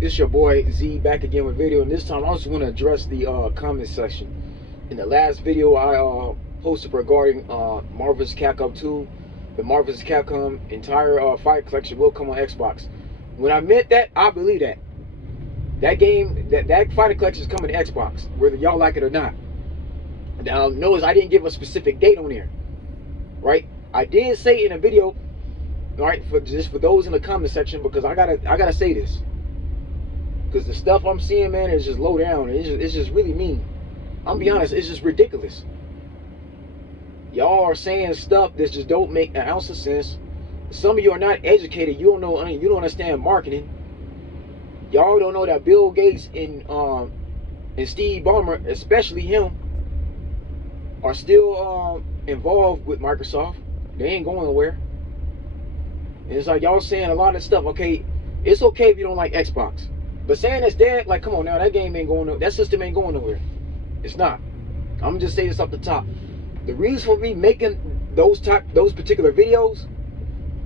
It's your boy Z back again with video, and this time I just want to address the comment section. In the last video I posted regarding Marvel vs. Capcom 2, the Marvel vs. Capcom entire fight collection will come on Xbox. When I meant that, I believe that. That game, that fighter collection is coming to Xbox, whether y'all like it or not. Now notice I didn't give a specific date on there, right? I did say in a video, right, for those in the comment section, because I gotta say this. Because the stuff I'm seeing, man, is just low down. It's just really mean. I'm be honest, it's just ridiculous. Y'all are saying stuff that just don't make an ounce of sense. Some of you are not educated. You don't know. You don't understand marketing. Y'all don't know that Bill Gates and Steve Ballmer, especially him, are still involved with Microsoft. They ain't going nowhere. And it's like y'all saying a lot of stuff. Okay, it's okay if you don't like Xbox. But saying it's dead, like, come on now, that game ain't going nowhere. That system ain't going nowhere. It's not. I'm just saying this off the top. The reason for me making those particular videos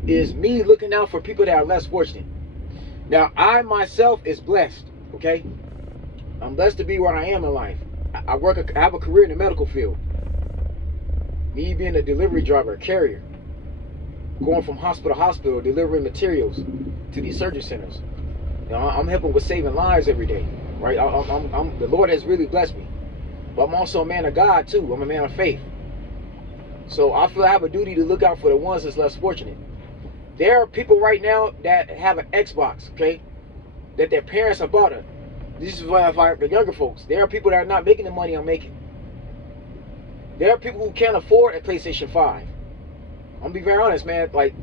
is me looking out for people that are less fortunate. Now, I myself is blessed, okay? I'm blessed to be where I am in life. I have a career in the medical field. Me being a delivery driver, a carrier, going from hospital to hospital, delivering materials to these surgery centers. You know, I'm helping with saving lives every day, right? The Lord has really blessed me. But I'm also a man of God, too. I'm a man of faith. So I feel I have a duty to look out for the ones that's less fortunate. There are people right now that have an Xbox, okay, that their parents have bought it. This is why the younger folks. There are people that are not making the money I'm making. There are people who can't afford a PlayStation 5. I'm gonna be very honest, man. Like,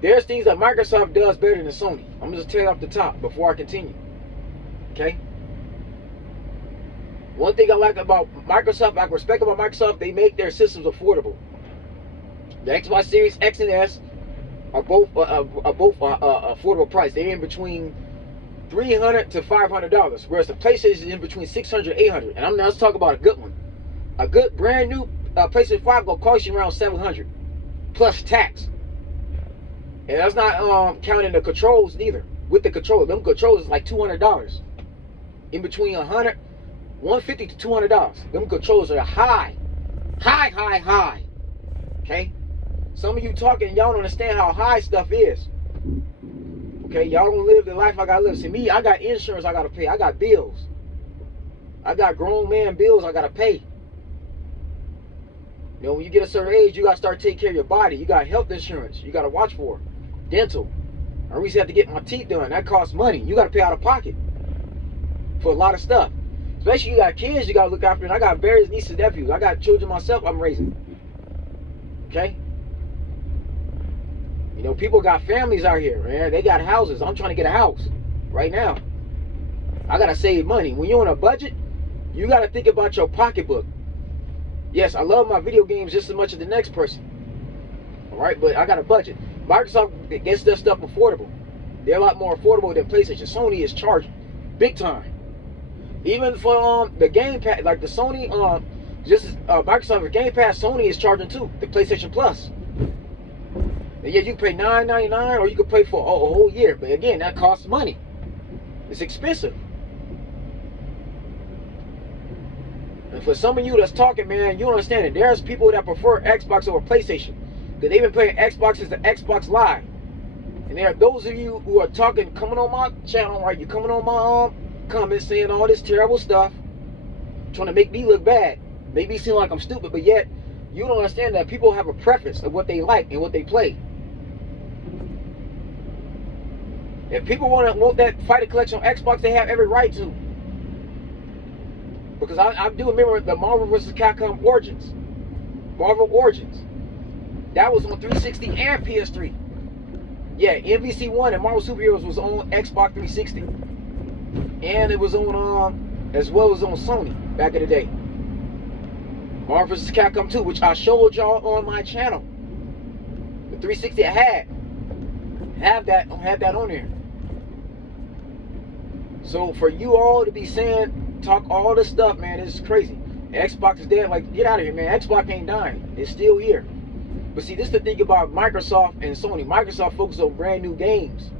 there's things that Microsoft does better than Sony. I'm just tell you off the top before I continue. Okay? One thing I like about Microsoft, I respect about Microsoft, they make their systems affordable. The Xbox Series X and S are both affordable price. They're in between $300 to $500, whereas the PlayStation is in between $600 and $800. And let's talk about a good one. A good brand new PlayStation 5 gonna cost you around $700 plus tax. And that's not counting the controls neither. With the controller, them controllers is like $200. In between $150 to $200. Them controllers are high. Okay? Some of you talking, y'all don't understand how high stuff is. Okay, y'all don't live the life I gotta live. See, me, I got insurance I gotta pay. I got bills. I got grown man bills I gotta pay. You know, when you get a certain age, you gotta start taking care of your body. You got health insurance you gotta watch for. Dental. I recently had to get my teeth done. That costs money. You gotta pay out of pocket for a lot of stuff. Especially you got kids you gotta look after. And I got various nieces and nephews. I got children myself I'm raising. Okay? You know, people got families out here, man. They got houses. I'm trying to get a house right now. I gotta save money. When you're on a budget, you gotta think about your pocketbook. Yes, I love my video games just as much as the next person. Alright, but I got a budget. Microsoft gets their stuff affordable. They're a lot more affordable than PlayStation. Sony is charging big time. Even for the Game Pass, like the Sony, Microsoft for Game Pass, Sony is charging too. The PlayStation Plus. And yeah, you can pay $9.99 or you can pay for a whole year. But again, that costs money. It's expensive. And for some of you that's talking, man, you don't understand it. There's people that prefer Xbox over PlayStation. Because they've been playing Xbox since the Xbox Live. And there are those of you who are talking, coming on my channel, right? You're coming on my comments saying all this terrible stuff. Trying to make me look bad. Make me seem like I'm stupid. But yet, you don't understand that people have a preference of what they like and what they play. If people want that fighter collection on Xbox, they have every right to. Because I do remember the Marvel vs. Capcom Origins. Marvel Origins. That was on 360 and PS3. Yeah, MVC2 and Marvel Superheroes was on Xbox 360. And it was on, as well as on Sony back in the day. Marvel vs. Capcom 2, which I showed y'all on my channel. The 360 I had that on there. So for you all to be saying, talk all this stuff, man, it's crazy. Xbox is dead. Like, get out of here, man. Xbox ain't dying. It's still here. But see, this is the thing about Microsoft and Sony. Microsoft focuses on brand new games.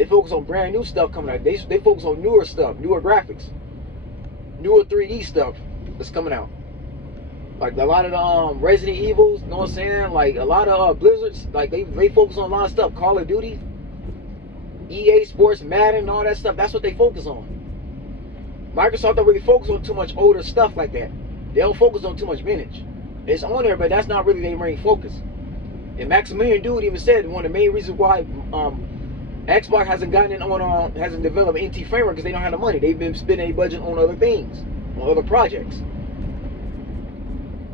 They focus on brand new stuff coming out. They focus on newer stuff, newer graphics, newer 3D stuff that's coming out. Like a lot of the Resident Evils, you know what I'm saying? Like a lot of Blizzards, like they focus on a lot of stuff. Call of Duty, EA Sports, Madden, all that stuff. That's what they focus on. Microsoft don't really focus on too much older stuff like that. They don't focus on too much vintage. It's on there, but that's not really their main focus. And Maximilian Dude even said one of the main reasons why Xbox hasn't gotten in on hasn't developed an NT framework because they don't have the money. They've been spending a budget on other things, on other projects.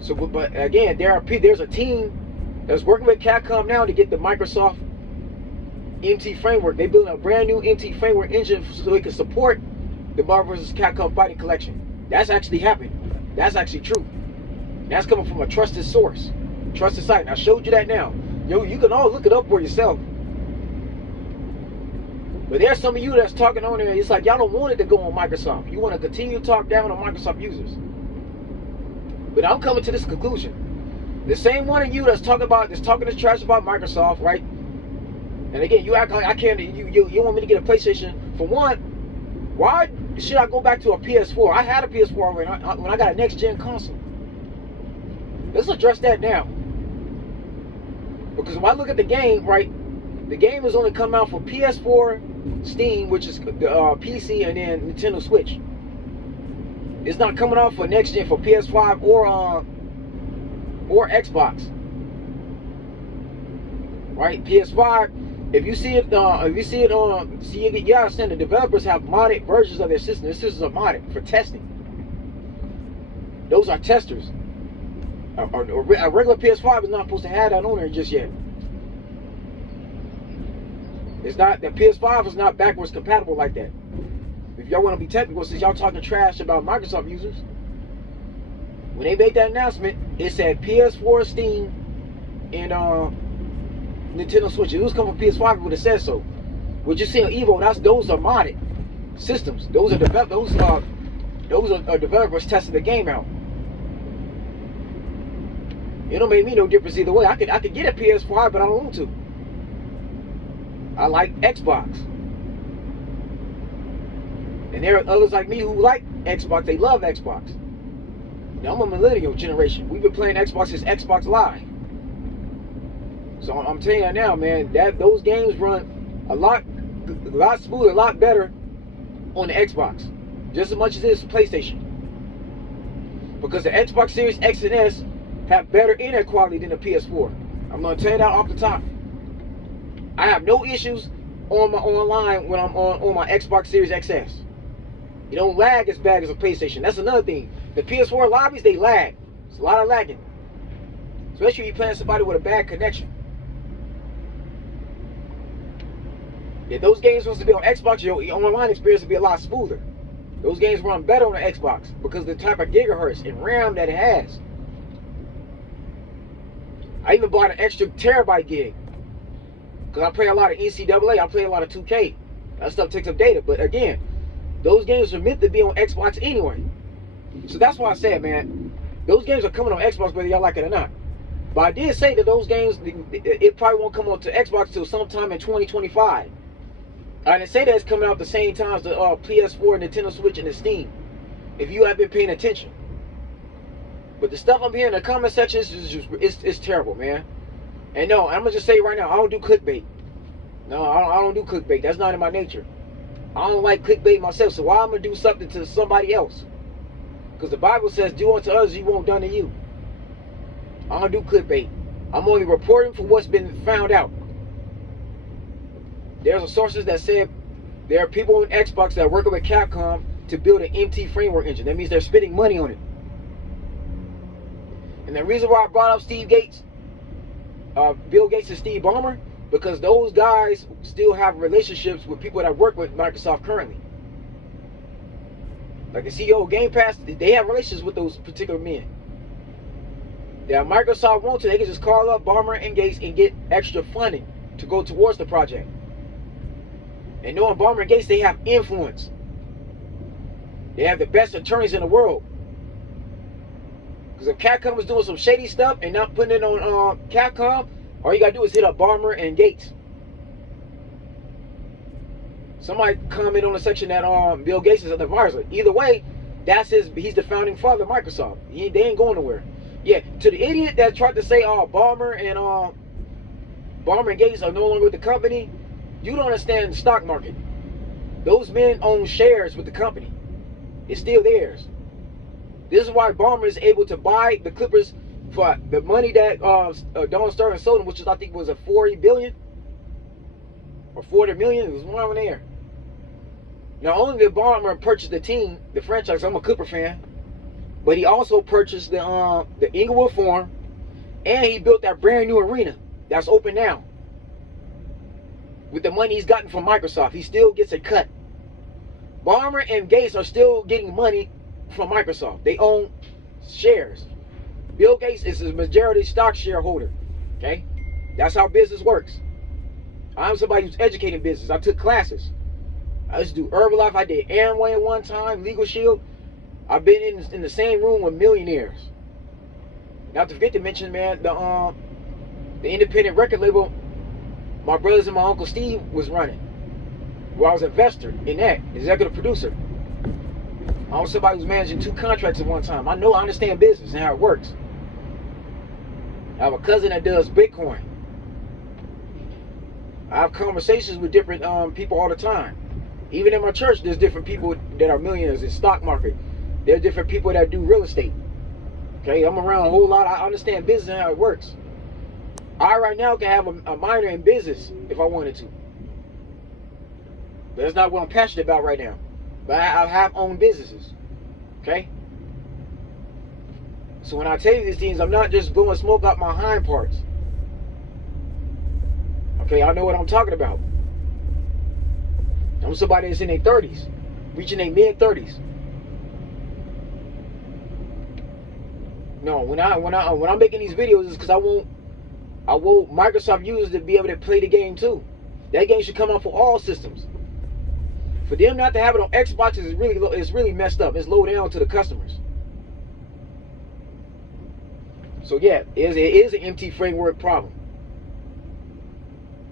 So, but again, there's a team that's working with Capcom now to get the Microsoft MT framework. They're building a brand new MT framework engine so it can support the Marvel vs. Capcom Fighting Collection. That's actually happening. That's actually true. That's coming from a trusted source, trusted site. And I showed you that now. Yo, you can all look it up for yourself. But there's some of you that's talking on there. It's like y'all don't want it to go on Microsoft. You want to continue to talk down on Microsoft users. But I'm coming to this conclusion. The same one of you that's talking this trash about Microsoft, right? And again, you act like I can't. You want me to get a PlayStation? For one, why should I go back to a PS4? I had a PS4 when I got a next gen console. Let's address that now. Because if I look at the game, right, the game is only coming out for PS4, Steam, which is the PC, and then Nintendo Switch. It's not coming out for next gen for PS5 or Xbox. Right? PS5. If you see it, you gotta understand the developers have modded versions of their system. This systems are modded for testing. Those are testers. A regular PS5 is not supposed to have that on there just yet. It's not, the PS5 is not backwards compatible like that. If y'all want to be technical, since y'all talking trash about Microsoft users, when they made that announcement, it said PS4, Steam, and Nintendo Switch. If it was coming from PS5, it would have said so. What you see on Evo, those are modded systems. Those are developers testing the game out. It don't make me no difference either way. I could get a PS5, but I don't want to. I like Xbox. And there are others like me who like Xbox. They love Xbox. Now, I'm a millennial generation. We've been playing Xbox since Xbox Live. So I'm telling you now, man, those games run a lot smoother, a lot better on the Xbox. Just as much as it is PlayStation. Because the Xbox Series X and S have better internet quality than the PS4. I'm going to tell you that off the top. I have no issues on my online when I'm on my Xbox Series XS. You don't lag as bad as a PlayStation. That's another thing. The PS4 lobbies, they lag. It's a lot of lagging. Especially if you're playing somebody with a bad connection. If those games supposed to be on Xbox, your online experience would be a lot smoother. Those games run better on the Xbox because of the type of gigahertz and RAM that it has. I even bought an extra terabyte gig because I play a lot of NCAA. I play a lot of 2K. That stuff takes up data. But again, those games are meant to be on Xbox anyway. So that's why I said, man, those games are coming on Xbox whether y'all like it or not. But I did say that those games, it probably won't come on to Xbox till sometime in 2025. I didn't say that it's coming out at the same time as the PS4, Nintendo Switch, and the Steam. If you have been paying attention. But the stuff I'm hearing in the comment section is terrible, man. And no, I'm gonna just say right now, I don't do clickbait. No, I don't do clickbait. That's not in my nature. I don't like clickbait myself. So why I'm gonna do something to somebody else? Because the Bible says, "Do unto others you won't done to you." I don't do clickbait. I'm only reporting for what's been found out. There's sources that said there are people in Xbox that are working with Capcom to build an MT framework engine. That means they're spending money on it. And the reason why I brought up Bill Gates and Steve Ballmer, because those guys still have relationships with people that work with Microsoft currently. Like the CEO of Game Pass, they have relationships with those particular men. That Microsoft wants to, they can just call up Ballmer and Gates and get extra funding to go towards the project. And knowing Ballmer and Gates, they have influence. They have the best attorneys in the world. Because if Capcom is doing some shady stuff and not putting it on Capcom, all you gotta do is hit up Ballmer and Gates. Somebody comment on the section that Bill Gates is an advisor. Either way, he's the founding father of Microsoft. They ain't going nowhere. Yeah, to the idiot that tried to say Ballmer and Gates are no longer with the company, you don't understand the stock market. Those men own shares with the company. It's still theirs. This is why Ballmer is able to buy the Clippers for the money that Don Sterling sold him, which is, I think, was a $40 billion or $40 million. It was one over there. Not only did Ballmer purchase the team, the franchise, I'm a Clipper fan, but he also purchased the Inglewood Forum, and he built that brand new arena that's open now. With the money he's gotten from Microsoft, he still gets a cut. Ballmer and Gates are still getting money from Microsoft. They own shares. Bill Gates is a majority stock shareholder. Okay? That's how business works. I'm somebody who's educated in business. I took classes. I used to do Herbalife. I did Amway at one time, Legal Shield. I've been in the same room with millionaires. Not to forget to mention, man, the independent record label my brothers and my uncle Steve was running. Where I was an investor in that, executive producer. I was somebody who's managing 2 contracts at one time. I understand business and how it works. I have a cousin that does Bitcoin. I have conversations with different people all the time. Even in my church, there's different people that are millionaires in stock market. There's different people that do real estate. Okay, I'm around a whole lot. I understand business and how it works. I right now can have a minor in business if I wanted to. But that's not what I'm passionate about right now. But I have owned businesses. Okay? So when I tell you these things, I'm not just blowing smoke out my hind parts. Okay, I know what I'm talking about. I'm somebody that's in their 30s, reaching their mid-30s. No, when I'm making these videos, it's because I want Microsoft users to be able to play the game too. That game should come out for all systems. For them not to have it on Xbox is really messed up. It's low down to the customers. So yeah, it is an MT framework problem.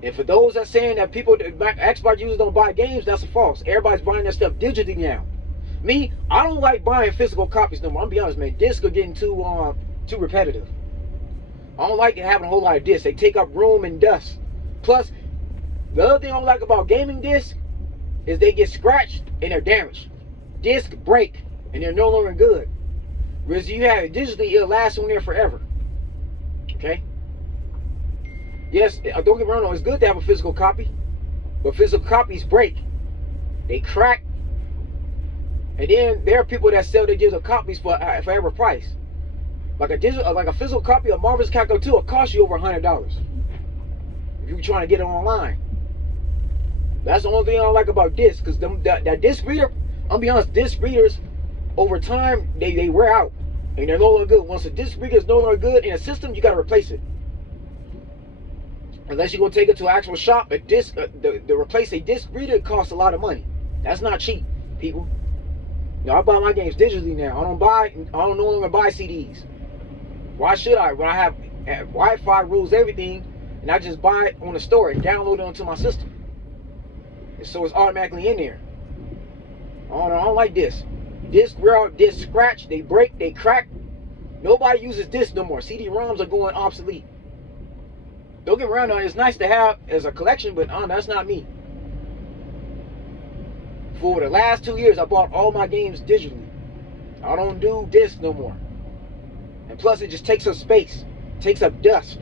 And for those that saying that Xbox users don't buy games, that's false. Everybody's buying that stuff digitally now. Me, I don't like buying physical copies no more. I'm gonna be honest, man. Discs are getting too repetitive. I don't like having a whole lot of discs. They take up room and dust. Plus, the other thing I don't like about gaming discs is they get scratched and they're damaged. Discs break and they're no longer good. Whereas you have it digitally, it'll last on there forever. Okay? Yes, don't get me wrong, it's good to have a physical copy, but physical copies break. They crack. And then there are people that sell their digital copies for every price. Like a physical copy of Marvel's Capcom 2 will cost you over $100 if you're trying to get it online. That's the only thing I don't like about discs, because that disc reader, I'll be honest, disc readers over time they wear out and they're no longer good. Once a disc reader is no longer good in a system, you got to replace it. Unless you're gonna take it to an actual shop, a disc to replace a disc reader costs a lot of money. That's not cheap, people. Now I buy my games digitally now. I don't no longer buy CDs. Why should I? When I have Wi-Fi rules everything, and I just buy it on the store and download it onto my system. And so it's automatically in there. I don't like this. Discs wear out, discs scratch, they break, they crack. Nobody uses discs no more. CD-ROMs are going obsolete. Don't get me wrong, it's nice to have as a collection, but that's not me. For the last 2 years, I bought all my games digitally. I don't do discs no more. And plus, it just takes up space, takes up dust.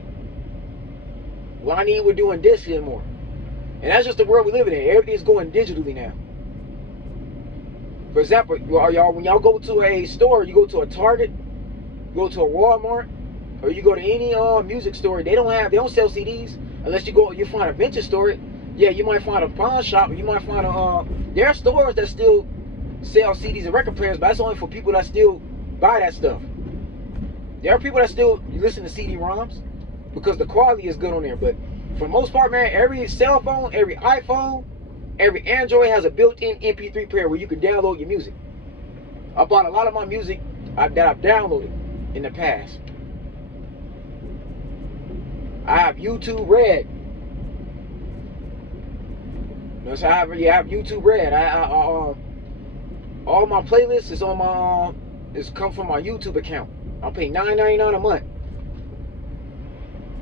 What I need, we're doing discs anymore. And that's just the world we live in. Everything's going digitally now. For example, when y'all go to a store, you go to a Target, you go to a Walmart, or you go to any music store, they don't sell CDs unless you find a vintage store. Yeah, you might find a pawn shop, or you might find there are stores that still sell CDs and record players, but that's only for people that still buy that stuff. There are people that still listen to CD-ROMs because the quality is good on there, but for the most part, man, every cell phone, every iPhone, every Android has a built-in MP3 player where you can download your music. I bought a lot of my music that I've downloaded in the past. I have YouTube Red. You know, so I have YouTube Red. All my playlists is on my is come from my YouTube account. I pay $9.99 a month.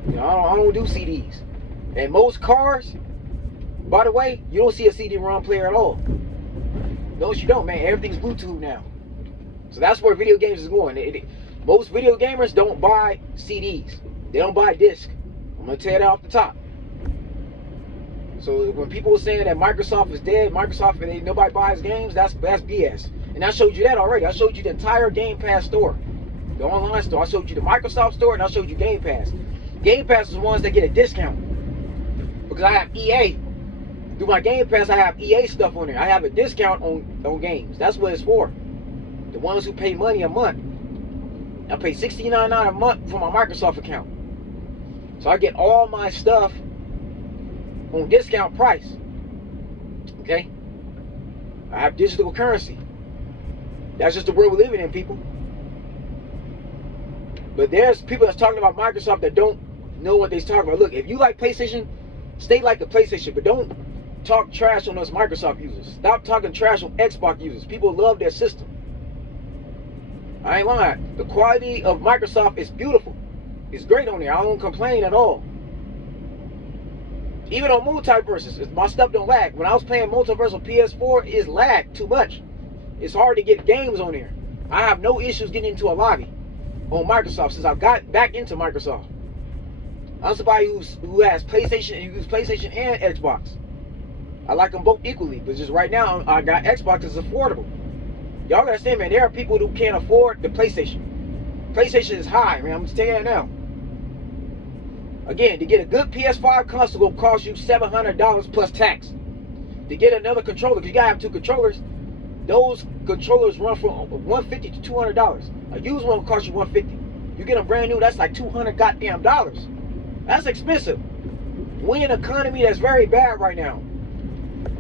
You know, I don't do CDs. And most cars, by the way, you don't see a CD-ROM player at all. No, you don't, man. Everything's Bluetooth now. So that's where video games is going. Most video gamers don't buy CDs. They don't buy discs. I'm gonna tell you that off the top. So when people were saying that Microsoft is dead, nobody buys games, that's BS. And I showed you that already. I showed you the entire Game Pass store, the online store. I showed you the Microsoft store, and I showed you Game Pass. Game Pass is the ones that get a discount because I have EA. Through my Game Pass, I have EA stuff on there. I have a discount on games. That's what it's for. The ones who pay money a month. I pay $69.99 a month for my Microsoft account. So I get all my stuff on discount price. Okay? I have digital currency. That's just the world we're living in, people. But there's people that's talking about Microsoft that don't know what they're talking about. Look, if you like PlayStation, stay like the PlayStation, but don't talk trash on us Microsoft users. Stop talking trash on Xbox users. People love their system. I ain't lying. The quality of Microsoft is beautiful. It's great on there. I don't complain at all. Even on multiverses, my stuff don't lag. When I was playing multiverse on PS4, it lagged too much. It's hard to get games on there. I have no issues getting into a lobby on Microsoft since I got back into Microsoft. I'm somebody who has PlayStation and uses PlayStation and Xbox. I like them both equally, but just right now I got Xbox that's affordable. Y'all gotta understand, man, there are people who can't afford the PlayStation. PlayStation is high, man. I'm just telling you that now. Again, to get a good PS5 console will cost you $700 plus tax. To get another controller, because you gotta have two controllers, those controllers run from $150 to $200. A used one will cost you $150. You get a brand new, that's like $200 goddamn dollars. That's expensive. We're in an economy that's very bad right now.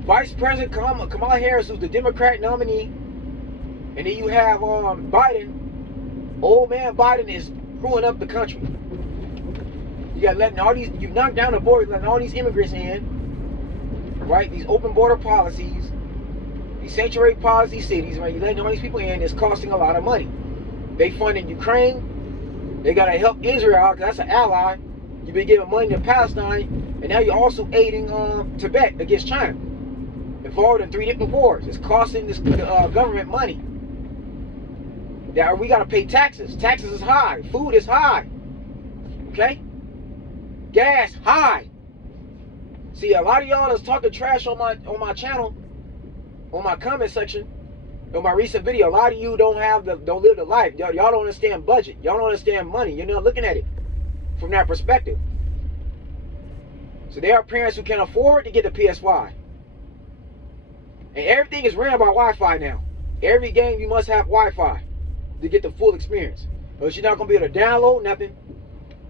Vice President Kamala Harris, who's the Democrat nominee, and then you have Biden. Old man Biden is screwing up the country. You got letting all these, you knocked down the border, letting all these immigrants in, right? These open border policies, these sanctuary policy cities, right? You're letting all these people in. It's costing a lot of money. They funding Ukraine. They gotta help Israel because that's an ally. You've been giving money to Palestine, and now you're also aiding Tibet against China. Involved in 3 different wars. It's costing this government money. That we gotta pay taxes. Taxes is high. Food is high. Okay? Gas high. See, a lot of y'all that's talking trash on my channel, on my comment section, on my recent video. A lot of you don't live the life. Y'all don't understand budget. Y'all don't understand money. You're not looking at it from that perspective. So there are parents who can afford to get the PS5. And everything is ran by Wi-Fi now. Every game you must have Wi-Fi to get the full experience. Or you're not gonna be able to download nothing,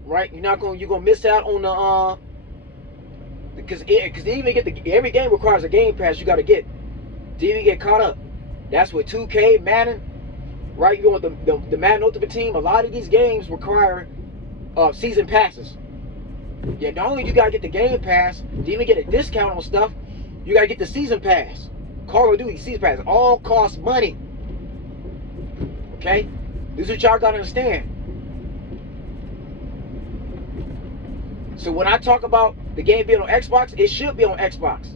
right? You're gonna miss out on the because even get every game requires a Game Pass you got to get to even get caught up. That's with 2K, Madden, right? You go with the Madden Ultimate Team. A lot of these games require season passes. Yeah, not only you gotta get the Game Pass to even get a discount on stuff, you gotta get the season pass. Call of Duty season pass all cost money. Okay, this is what y'all gotta understand. So when I talk about the game being on Xbox, it should be on Xbox.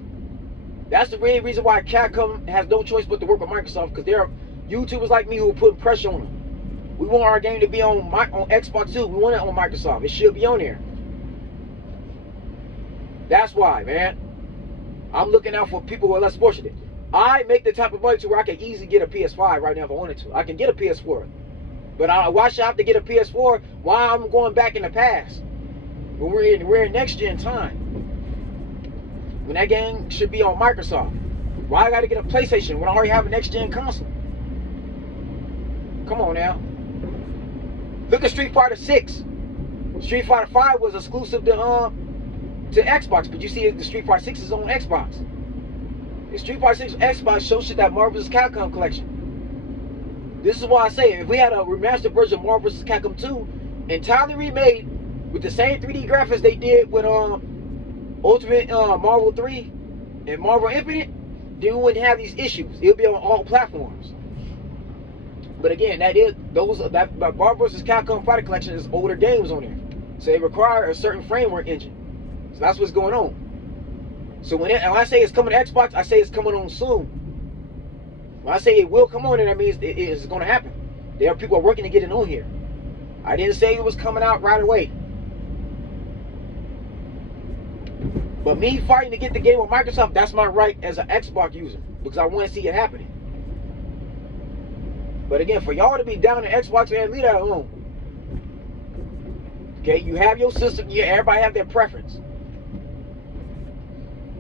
That's the main reason why Capcom has no choice but to work with Microsoft, because there are YouTubers like me who put pressure on them. We want our game to be on Xbox too. We want it on Microsoft. It should be on there. That's why, man. I'm looking out for people who are less fortunate. I make the type of money to where I can easily get a PS5 right now if I wanted to. I can get a PS4. But why should I have to get a PS4 while I'm going back in the past? When we're in next gen time. When that game should be on Microsoft. Why I gotta get a PlayStation when I already have a next gen console? Come on now. Look at Street Fighter 6. Street Fighter 5 was exclusive to Xbox, but you see the Street Fighter 6 is on Xbox. The Street Fighter 6 Xbox shows shit that Marvel vs. Capcom collection. This is why I say if we had a remastered version of Marvel vs. Capcom 2 entirely remade with the same 3D graphics they did with Ultimate Marvel 3, and Marvel Infinite, then we wouldn't have these issues. It'll be on all platforms. But again, that Marvel vs. Capcom Fighter Collection is older games on there, so they require a certain framework engine. So that's what's going on. So when I say it's coming to Xbox, I say it's coming on soon. When I say it will come on, that means it is going to happen. There are people working to get it on here. I didn't say it was coming out right away. But me fighting to get the game with Microsoft, that's my right as an Xbox user, because I want to see it happening. But again, for y'all to be down in Xbox, man, leave that alone. Okay, you have your system. Yeah, everybody have their preference.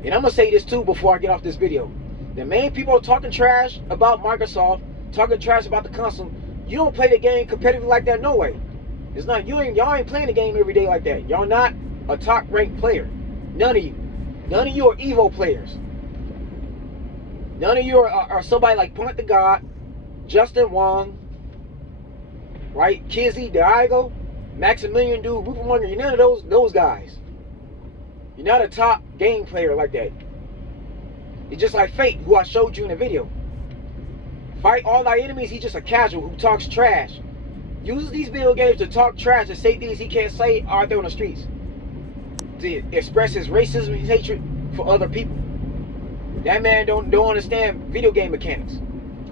And I'm going to say this too before I get off this video. The main people talking trash about Microsoft, talking trash about the console, you don't play the game competitively like that, no way. It's not, y'all ain't playing the game every day like that. Y'all not a top ranked player. None of you. None of you are Evo players. None of you are somebody like Point the God, Justin Wong, right? Kizzy, Diago, Maximilian Dude, Rupert Munger. You're none of those guys. You're not a top game player like that. It's just like Fate, who I showed you in the video. Fight all thy enemies, he's just a casual who talks trash. Uses these video games to talk trash and say things he can't say out there on the streets. To express his racism and his hatred for other people. That man don't understand video game mechanics.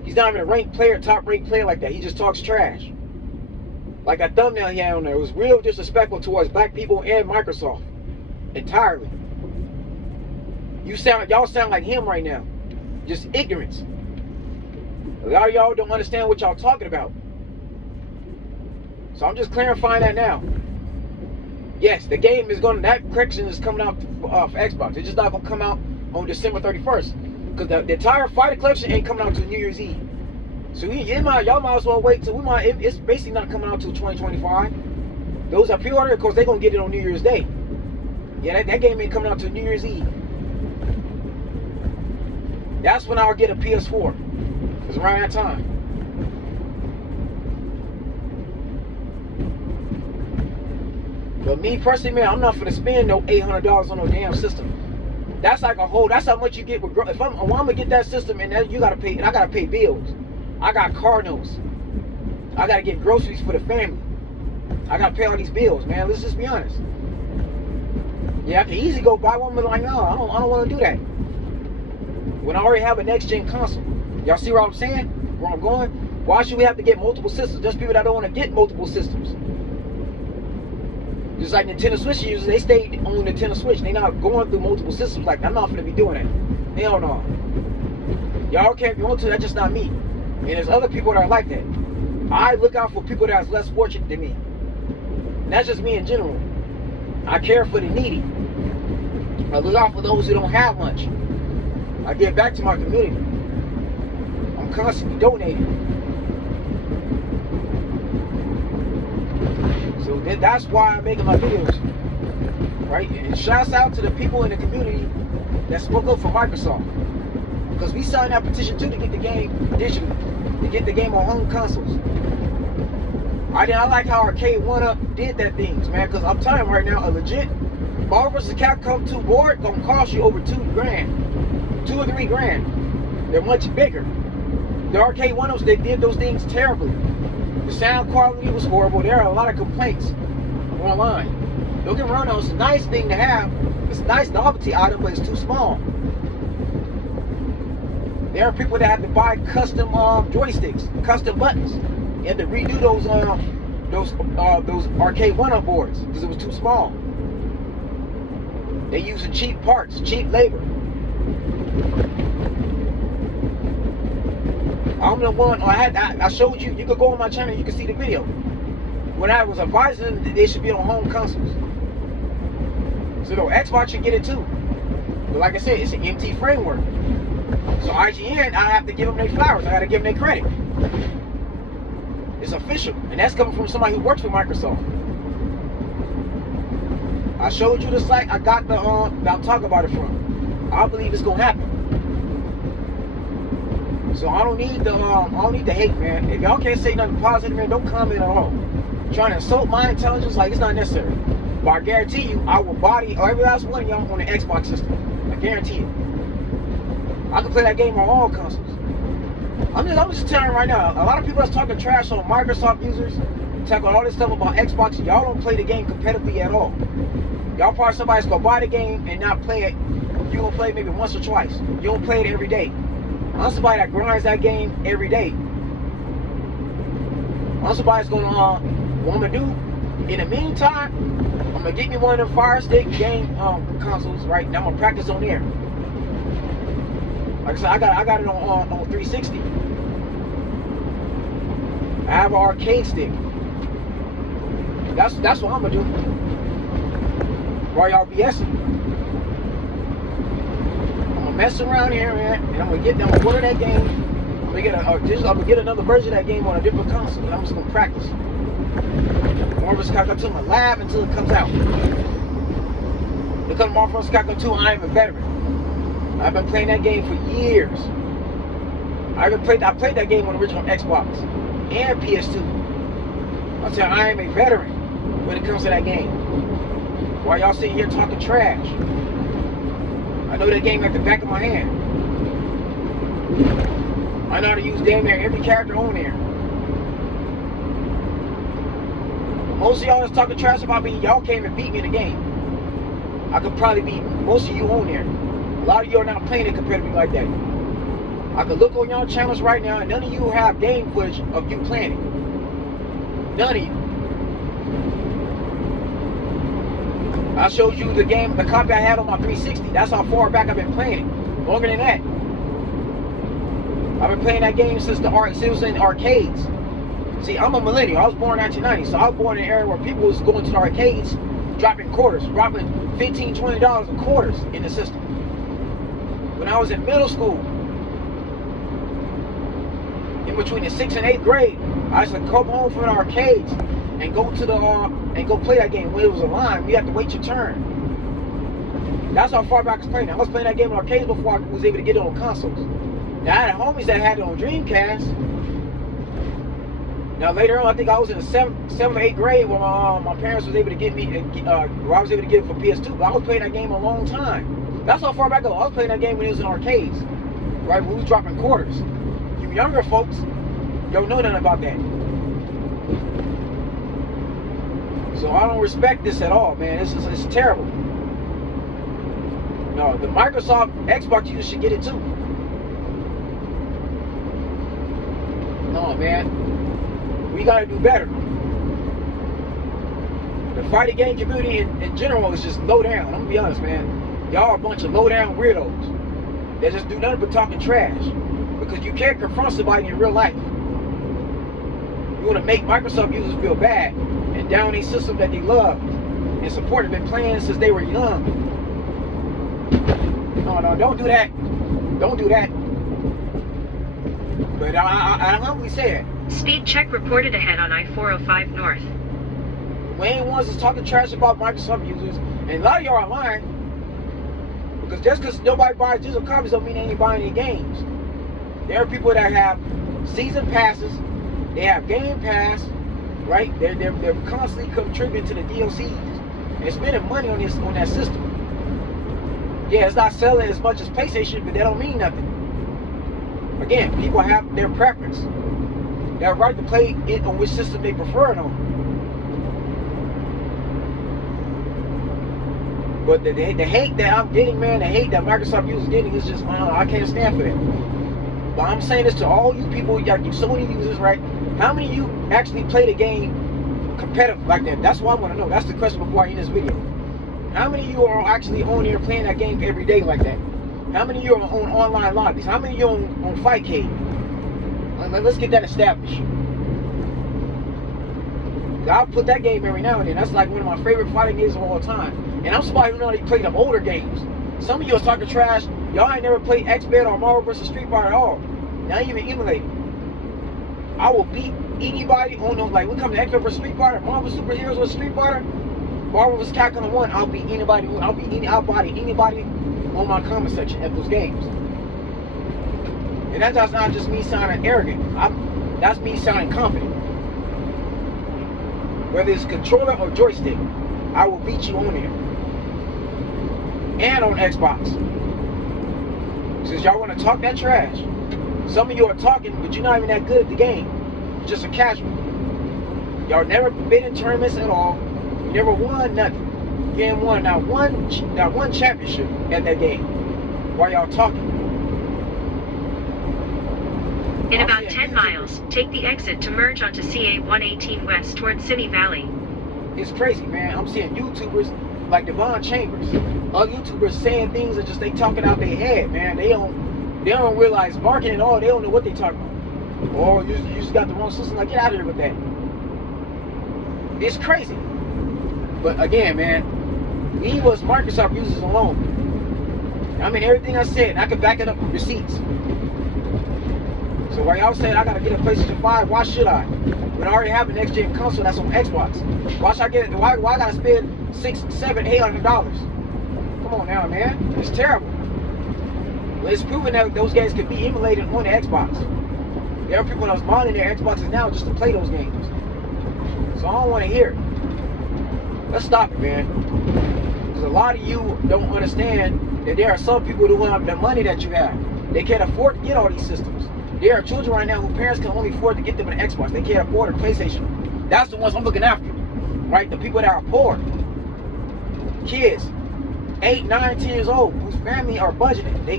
He's not even a ranked player, top ranked player like that. He just talks trash. Like that thumbnail he had on there, it was real disrespectful towards black people and Microsoft. Entirely. Y'all sound like him right now. Just ignorance. A lot of y'all don't understand what y'all talking about. So I'm just clarifying that now. Yes, the game is that correction is coming out for Xbox. It's just not gonna come out on December 31st. Because the entire Fighter Collection ain't coming out till New Year's Eve. So y'all might as well wait till it's basically not coming out till 2025. Those are pre-order, of course, they're gonna get it on New Year's Day. Yeah, that game ain't coming out till New Year's Eve. That's when I'll get a PS4. It's around that time. But me personally, man, I'm not gonna spend no $800 on no damn system. That's like that's how much you get with, if I'm gonna get that system, and you gotta pay, and I gotta pay bills. I got car notes. I gotta get groceries for the family. I gotta pay all these bills, man. Let's just be honest. Yeah, I can easily go buy one, but like, no, I don't want to do that. When I already have a next-gen console. Y'all see what I'm saying? Where I'm going? Why should we have to get multiple systems? There's people that don't want to get multiple systems. Just like Nintendo Switch users, they stay on Nintendo Switch. They're not going through multiple systems like that. I'm not going to be doing that. Hell no. Y'all can if you want to, that's just not me. And there's other people that are like that. I look out for people that's less fortunate than me. And that's just me in general. I care for the needy. I look out for those who don't have much. I give back to my community. I'm constantly donating. So that's why I'm making my videos. Right? And shouts out to the people in the community that spoke up for Microsoft. Because we signed that petition too to get the game digitally. To get the game on home consoles. I like how Arcade 1UP did that things, man. Because I'm telling you right now, a legit Marvel vs. Capcom 2 board gonna cost you over $2 grand. $2 or $3 grand. They're much bigger. The Arcade 1UPs, they did those things terribly. The sound quality was horrible. There are a lot of complaints online. Don't get me wrong, it's a nice thing to have. It's a nice novelty item, but it's too small. There are people that have to buy custom joysticks, custom buttons. You have to redo those Arcade 1UP boards because it was too small. They using cheap parts, cheap labor. I'm the one. I showed you. You could go on my channel. You can see the video. When I was advising them, they should be on home consoles. So no, Xbox should get it too. But like I said, it's an MT framework. So IGN, I have to give them their flowers. I got to give them their credit. It's official, and that's coming from somebody who works for Microsoft. I showed you the site. I got the I'll talk about it from. I believe it's gonna happen. So I don't need the hate, man. If y'all can't say nothing positive, man, don't comment at all. Trying to insult my intelligence, like, it's not necessary. But I guarantee you, I will body every last one of y'all on the Xbox system. I guarantee it. I can play that game on all consoles. I'm just telling you right now, a lot of people that's talking trash on Microsoft users, talking all this stuff about Xbox, y'all don't play the game competitively at all. Y'all probably somebody's gonna buy the game and not play it. You gonna play it maybe once or twice. You don't play it every day. I'm somebody that grinds that game every day. I'm somebody's gonna what I'm gonna do in the meantime, I'm gonna get me one of them Fire Stick game consoles, right? Now I'm gonna practice on there. Like I said, I got it on 360. I have an arcade stick. That's what I'm gonna do. While y'all BSing, I'm gonna mess around here, man, and I'm gonna order that game. I'm gonna get another version of that game on a different console, and I'm just gonna practice. Marvel's Capcom 2 in my lab until it comes out. Because Marvel's Capcom 2, I am a veteran. I've been playing that game for years. I played that game on the original Xbox and PS2. I tell you, I am a veteran when it comes to that game. While y'all sitting here talking trash, I know that game like the back of my hand. I know how to use damn near every character on there. Most of y'all that's talking trash about me, y'all can't even beat me in the game. I could probably beat most of you on there. A lot of you are not playing it competitively like that. I could look on y'all channels right now and none of you have game footage of you playing it. None of you. I showed you the game, the copy I had on my 360. That's how far back I've been playing it. Longer than that. I've been playing that game since it was in arcades. See, I'm a millennial. I was born in 1990, so I was born in an era where people was going to the arcades, dropping $15, $20 in quarters in the system. When I was in middle school, in between the 6th and 8th grade, I used to come home from the arcades and go to and go play that game. When it was a line, you have to wait your turn. That's how far back I was playing. I was playing that game in arcades before I was able to get it on consoles. Now I had homies that had it on Dreamcast. Now later on, I think I was in the 7th or 8th grade when my parents was able to get me, where I was able to get it for PS2. But I was playing that game a long time. That's how far back I go. I was playing that game when it was in arcades, right? When we was dropping quarters. You younger folks, don't know nothing about that. So I don't respect this at all, man. It's terrible. No, the Microsoft Xbox users should get it too. No, man. We gotta do better. The fighting game community in general is just low down. I'm gonna be honest, man. Y'all are a bunch of low down weirdos that just do nothing but talking trash. Because you can't confront somebody in real life. You wanna make Microsoft users feel bad and down a system that they love and support, have been playing since they were young. No, don't do that. Don't do that. But I humbly say it. Speed check reported ahead on I-405 North. We ain't ones that's talking trash about Microsoft users, and a lot of y'all are lying. Because just because nobody buys digital copies don't mean they ain't buying any games. There are people that have season passes, they have Game Pass, right? They're constantly contributing to the DLCs and spending money on that system. Yeah, it's not selling as much as PlayStation, but that don't mean nothing. Again, people have their preference. They have a right to play it on which system they prefer it on. But the hate that I'm getting, man, the hate that Microsoft users getting is just, I can't stand for that. But I'm saying this to all you people, you Sony users, right? How many of you actually play the game competitive like that? That's what I want to know. That's the question before I end this video. How many of you are actually on here playing that game every day like that? How many of you are on online lobbies? How many of you are on Fightcade? Let's get that established. I'll put that game every now and then. That's like one of my favorite fighting games of all time. And I'm somebody who already played the older games. Some of you are talking trash. Y'all ain't never played X-Men or Marvel vs. Street Fighter at all. Not even emulated. I will beat anybody on those. Like, we come to X-Men vs. Street Fighter, Marvel Superheroes vs. Street Fighter, Marvel vs. Capcom 1. I'll beat anybody. I'll body anybody on my comment section at those games. And that's not just me sounding arrogant. That's me sounding confident. Whether it's controller or joystick, I will beat you on there. And on Xbox. Since Because y'all want to talk that trash. Some of you are talking, but you're not even that good at the game. You're just a casual. Y'all never been in tournaments at all. You never won nothing. You ain't won not one championship at that game. While y'all talking. In about 10 miles, take the exit to merge onto CA 118 west towards Simi Valley. It's crazy, man. I'm seeing YouTubers like Devon Chambers. Other YouTubers saying things that just they talking out their head, man. They don't realize marketing at all. They don't know what they talking about. Or you just got the wrong system. Like, get out of here with that. It's crazy. But again, man, leave us Microsoft users alone. I mean, everything I said, and I can back it up with receipts. So while y'all saying I gotta get a PlayStation 5, why should I? When I already have a next gen console that's on Xbox. Why should I get it? Why I gotta spend $600, $700, $800? Come on now, man. It's terrible. But it's proven that those games can be emulated on the Xbox. There are people that's modding their Xboxes now just to play those games. So I don't want to hear it. Let's stop it, man. Because a lot of you don't understand that there are some people who have the money that you have. They can't afford to get all these systems. There are children right now whose parents can only afford to get them an Xbox. They can't afford a PlayStation. That's the ones I'm looking after, right? The people that are poor, kids, 8, 9, 10 years old, whose family are budgeting. They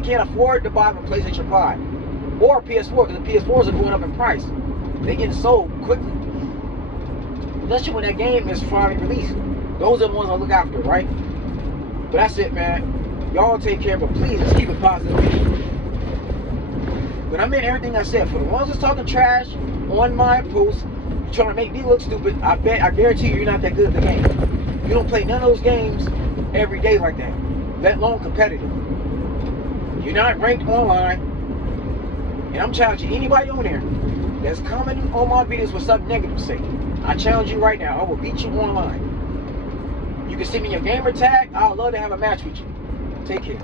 can't afford to buy them a PlayStation 5 or a PS4 because the PS4s are going up in price. They get sold quickly, especially when that game is finally released. Those are the ones I look after, right? But that's it, man. Y'all take care, but please just keep it positive. But I meant everything I said. For the ones that's talking trash on my post, trying to make me look stupid, I guarantee you're not that good at the game. You don't play none of those games every day like that, let alone competitive. You're not ranked online, and I'm challenging anybody on there that's commenting on my videos with something negative to say. I challenge you right now. I will beat you online. You can send me your gamer tag. I'd love to have a match with you. Take care.